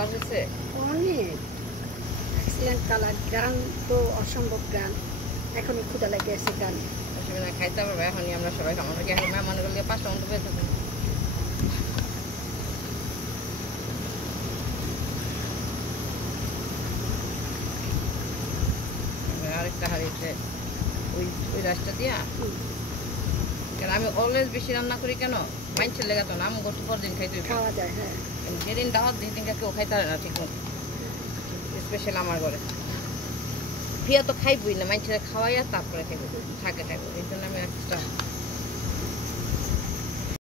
Colour হয়েছে অনেক excellent colour, গান তো অসম্ভব গান। এখনই ক্ষুধা লেগে আছে গান। অসুবিধা না, খাইতে পারবো এখনই আমরা সবাই খাবো। আমরা কি এখন মেহমানগুলোকে 5টা মতো পেয়ে থাকবো। আরেকটা হাঁড়িতে ওই রাসটা দিয়া, কারণ আমি অলওয়েজ বেশি রান্না করি কেন, মাইন্ডসেট লেগে তো না, আমি গত পর দিন খাইতে খাওয়া যায়। হ্যাঁ, যেদিন দাওয়াত দিনকে কেউ খাইতে পারে না ঠিক মতো, স্পেশাল আমার ঘরে ফিয়া তো খাইবই না, মাইন্ডসেট খাওয়াইয়া তারপরে খাইব, থাকে খাইব। এই জন্য আমি এক্সট্রা